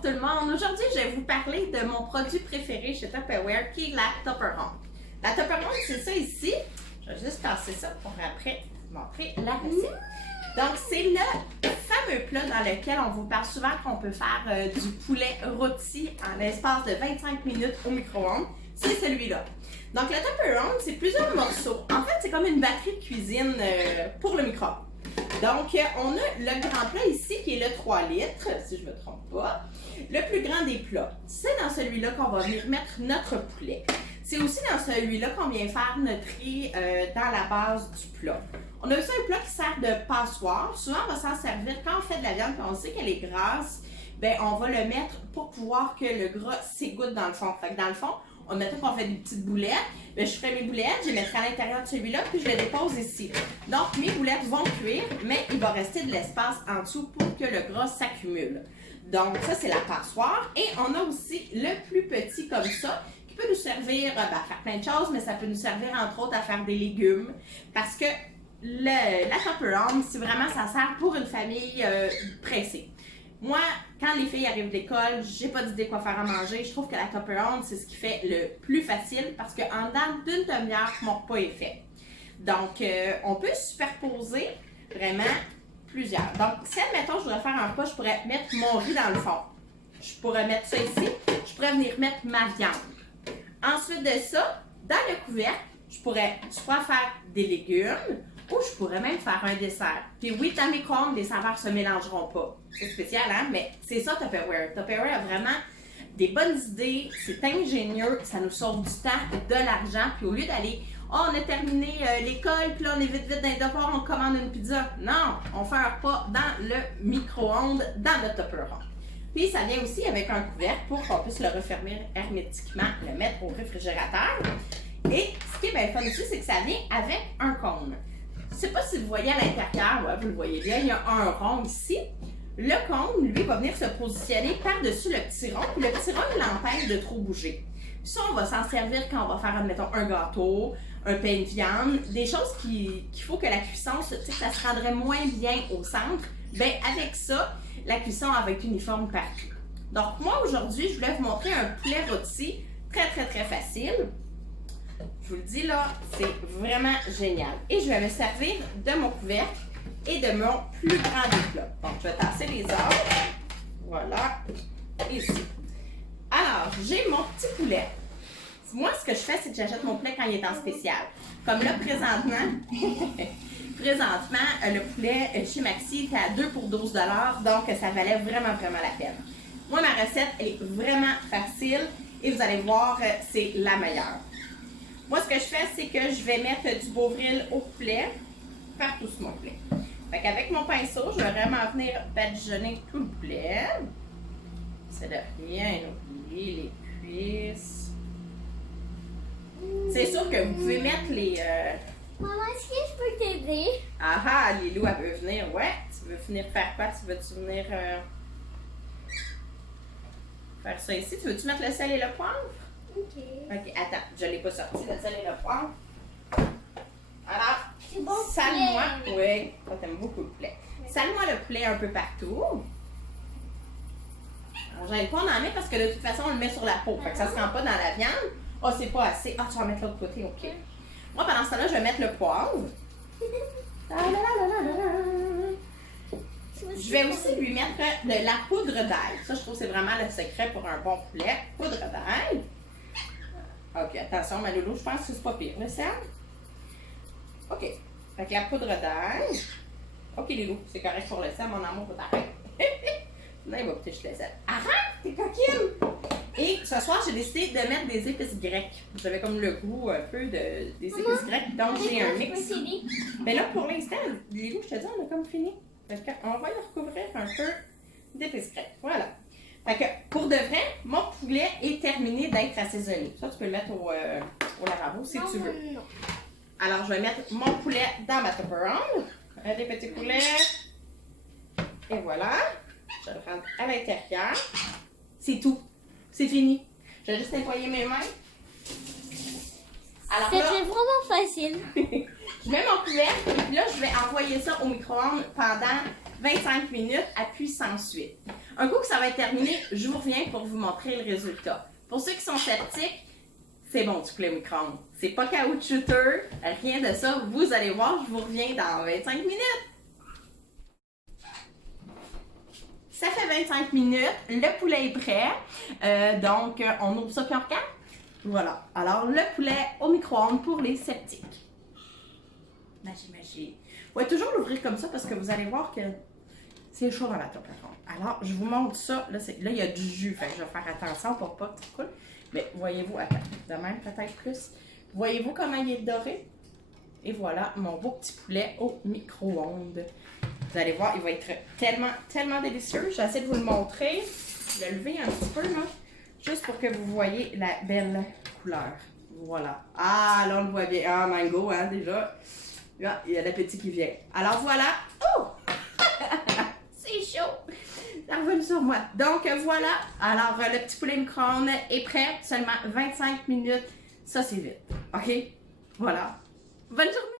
tout le monde. Aujourd'hui, je vais vous parler de mon produit préféré chez Tupperware qui est la Tupper Ronde. La Tupper Ronde, c'est ça ici. Je vais juste passer ça pour après vous montrer la recette. Donc, c'est le fameux plat dans lequel on vous parle souvent qu'on peut faire du poulet rôti en l'espace de 25 minutes au micro-ondes. C'est celui-là. Donc, le Tupper Ronde, c'est plusieurs morceaux. En fait, c'est comme une batterie de cuisine pour le micro-ondes. Donc, on a le grand plat ici qui est le 3 litres, si je ne me trompe pas. Le plus grand des plats. C'est dans celui-là qu'on va venir mettre notre poulet. C'est aussi dans celui-là qu'on vient faire notre riz dans la base du plat. On a aussi un plat qui sert de passoire. Souvent, on va s'en servir quand on fait de la viande et on sait qu'elle est grasse. Bien, on va le mettre pour pouvoir que le gras s'égoutte dans le fond. Fait que dans le fond, mettons qu'on fait des petites boulettes, bien, je ferai mes boulettes, je les mettrai à l'intérieur de celui-là, puis je les dépose ici. Donc, mes boulettes vont cuire, mais il va rester de l'espace en dessous pour que le gras s'accumule. Donc, ça, c'est la passoire. Et on a aussi le plus petit comme ça, qui peut nous servir à faire plein de choses, mais ça peut nous servir, entre autres, à faire des légumes. Parce que la Tupper Ronde, c'est vraiment, ça sert pour une famille pressée. Moi, quand les filles arrivent de l'école, j'ai pas d'idée quoi faire à manger. Je trouve que la Tupper Ronde, c'est ce qui fait le plus facile parce qu'en dedans d'une demi-heure, mon repas est fait. Donc, on peut superposer vraiment plusieurs. Donc, si, admettons, je voudrais faire un repas, je pourrais mettre mon riz dans le fond. Je pourrais mettre ça ici. Je pourrais venir mettre ma viande. Ensuite de ça, dans le couvercle, je pourrais soit faire des légumes, ou je pourrais même faire un dessert. Puis oui, dans mes micro-ondes, les saveurs se mélangeront pas. C'est spécial, hein? Mais c'est ça Tupperware. Tupperware a vraiment des bonnes idées, c'est ingénieux, ça nous sauve du temps, de l'argent. Puis au lieu d'aller, oh, on a terminé l'école, puis là on est vite dans les devoirs, on commande une pizza. Non, on fait un repas dans le micro-ondes, dans le Tupper Ronde. Puis ça vient aussi avec un couvercle pour qu'on puisse le refermer hermétiquement, le mettre au réfrigérateur. Et ce qui est bien fun aussi, c'est que ça vient avec un cône. Je ne sais pas si vous voyez à l'intérieur, ouais, vous le voyez bien, il y a un rond ici. Le cône, lui, va venir se positionner par-dessus le petit rond, puis le petit rond, il l'empêche de trop bouger. Puis ça, on va s'en servir quand on va faire, admettons, un gâteau, un pain de viande, des choses qu'il faut que la cuisson, tu sais, ça se rendrait moins bien au centre. Bien, avec ça, la cuisson va être uniforme partout. Donc, moi, aujourd'hui, je voulais vous montrer un poulet rôti très, très, très facile. Je vous le dis là, c'est vraiment génial. Et je vais me servir de mon couvercle et de mon plus grand des plats. Donc, je vais tasser les autres. Voilà. Ici. Alors, j'ai mon petit poulet. Moi, ce que je fais, c'est que j'achète mon poulet quand il est en spécial. Comme là, présentement, le poulet chez Maxi était à 2 pour 12 $. Donc, ça valait vraiment, vraiment la peine. Moi, ma recette, elle est vraiment facile. Et vous allez voir, c'est la meilleure. Moi, ce que je fais, c'est que je vais mettre du Bovril au poulet, partout sur mon poulet. Fait qu'avec mon pinceau, je vais vraiment venir badigeonner tout le poulet. C'est de rien oublier les cuisses. C'est sûr que vous pouvez mettre les... Maman, est-ce que je peux t'aider? Ah ah, Lilou, elle veut venir. Ouais, tu veux venir faire quoi? Tu veux-tu venir faire ça ici? Tu veux-tu mettre le sel et le poivre? Ok. Ok, attends, je ne l'ai pas sorti, le sel et le poivre. Alors, C'est bon sale-moi. Oui, toi, t'aimes beaucoup le poulet. Sale-moi le poulet un peu partout. Alors, j'aime pas en mettre parce que de toute façon, on le met sur la peau. Fait que ça se rend pas dans la viande. Oh, c'est pas assez. Ah, tu vas mettre l'autre côté, ok. Moi, pendant ce temps-là, je vais mettre le poivre. Je vais aussi lui mettre de la poudre d'ail. Ça, je trouve que c'est vraiment le secret pour un bon poulet. Poudre d'ail. Ok, attention, ma loulou, je pense que c'est pas pire, le sel. Ok, fait que la poudre d'ail. Ok, Lilou, c'est correct pour le sel, mon amour, faut t'arrêter. Là, il va peut-être juste le sel. Arrête, t'es coquine! Et ce soir, j'ai décidé de mettre des épices grecques. J'avais comme le goût un peu des épices grecques, donc j'ai un mix. Mais là, pour l'instant, Lilou, je te dis, on a comme fini. On va le recouvrir un peu d'épices grecques. Voilà. Fait que, pour de vrai, mon poulet est terminé d'être assaisonné. Ça, tu peux le mettre au lavabo si tu veux. Non. Alors, je vais mettre mon poulet dans ma Tupper Ronde. Des petits poulets. Et voilà. Je le rentre à l'intérieur. C'est tout. C'est fini. Je vais juste nettoyer mes mains. Alors là, c'était vraiment facile. je mets mon couvercle et puis là, je vais envoyer ça au micro-ondes pendant 25 minutes à puissance 8. Un coup que ça va être terminé, je vous reviens pour vous montrer le résultat. Pour ceux qui sont sceptiques, c'est bon du poulet micro-ondes. C'est pas caoutchouteux, rien de ça. Vous allez voir, je vous reviens dans 25 minutes. Ça fait 25 minutes, le poulet est prêt. Donc, on ouvre ça puis on regarde. Voilà. Alors, le poulet au micro-ondes pour les sceptiques. Magie. Vous pouvez toujours l'ouvrir comme ça parce que vous allez voir que c'est chaud dans la top. Alors, je vous montre ça. Là, il y a du jus. Fait que je vais faire attention pour pas que ça coule. Mais voyez-vous, attends, de même peut-être plus. Voyez-vous comment il est doré? Et voilà, mon beau petit poulet au micro-ondes. Vous allez voir, il va être tellement délicieux. Je vais essayer de vous le montrer. Je vais le lever un petit peu, là. Juste pour que vous voyez la belle couleur. Voilà. Ah, là, on le voit bien. Ah, mango, hein, déjà. Là, il y a l'appétit qui vient. Alors, voilà. Oh! C'est chaud! Ça revient sur moi. Donc, voilà. Alors, le petit poulet micro-ondes est prêt. Seulement 25 minutes. Ça, c'est vite. OK? Voilà. Bonne journée!